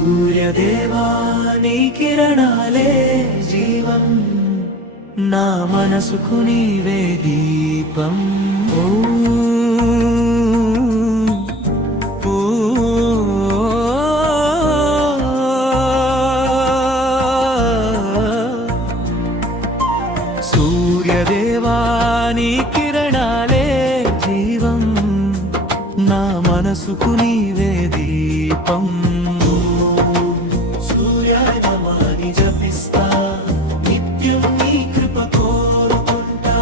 సూర్యదేవా నీ కిరణాలే జీవం, నా మనసుకు నీవే దీపం. ఓ సూర్యదేవా నీ కిరణాలే జీవం, నా మనసుకు నీవే దీపం. సూర్యాయ నమః అని జపిస్తా, నిత్యం నీ కృప కోరుకుంటా.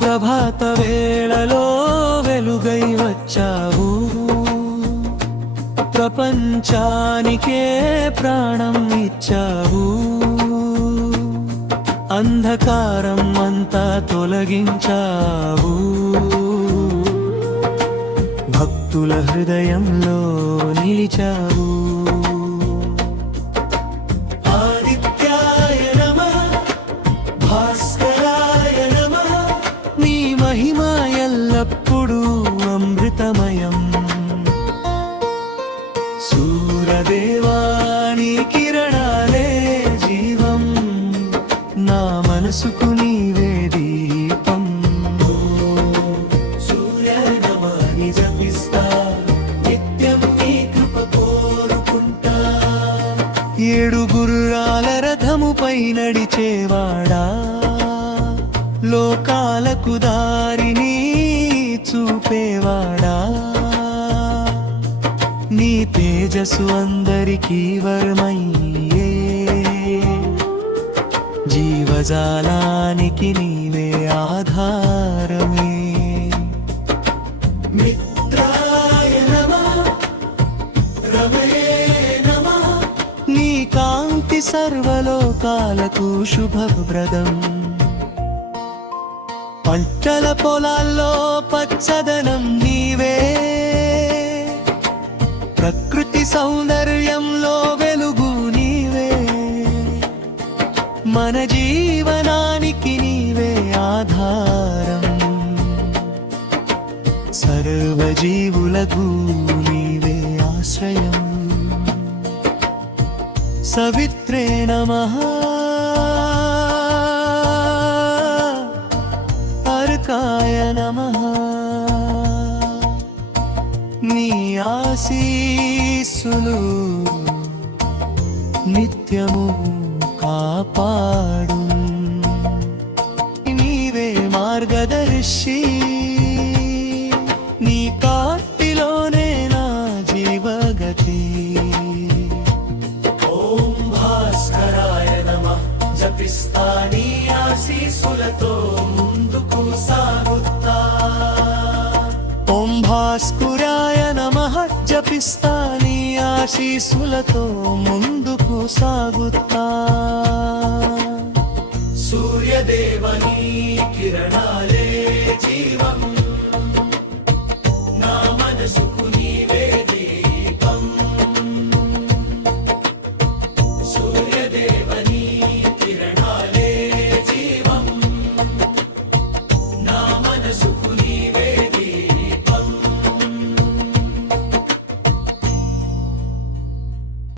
ప్రభాత వేళలో వెలుగై వచ్చావు, ప్రపంచానికే ప్రాణం ఇచ్చావు. అంధకారం అంతా తొలగించావు, భక్తుల హృదయంలో నిలిచావు. ఆదిత్యాయ నమః, భాస్కరాయ నమః, నీ మహిమ ఎల్లప్పుడూ అమృతమయం. సూర్యదేవా నీ కిరణాలే జీవం, నా మనసుకు నీవే దీపం. సూర్యాయ నమః అని జపిస్తా, నిత్యం నీ కృప కోరుకుంటా. ఏడు గుర్రాల రథముపై నడిచేవాడా, లోకాలకు దారిని చూపేవాడా. నీ తేజస్సు అందరికీ వరమయ్యే, జీవజాలానికి నీవే ఆధారమే. మిత్రాయ నమః, రవయే నమః, నీ కాంతి సర్వలోకాలకు శుభప్రదం. పంటల పొలాల్లో పచ్చదనం నీవే, ప్రకృతి సౌందర్యంలో వెలుగు నీవే. మన జీవనానికి నీవే ఆధారం, సర్వజీవులకు నీవే ఆశ్రయం. సవిత్రే నమః, అర్కాయ నమః, నీ ఆశీస్సులు నిత్యము కాపాడు. నీవే మార్గదర్శి, నీ కాటిలోనే నా జీవగతి. ఓం భాస్కరాయ నమః జపిస్తా, నీ ఆశీస్సులతో ముందుకు సాగుతా. ఓం భాస్కరాయ నమః జపిస్తా, నీ ఆశీస్సులతో ముందుకు సాగుతా. సూర్యదేవ నీ కిరణాలే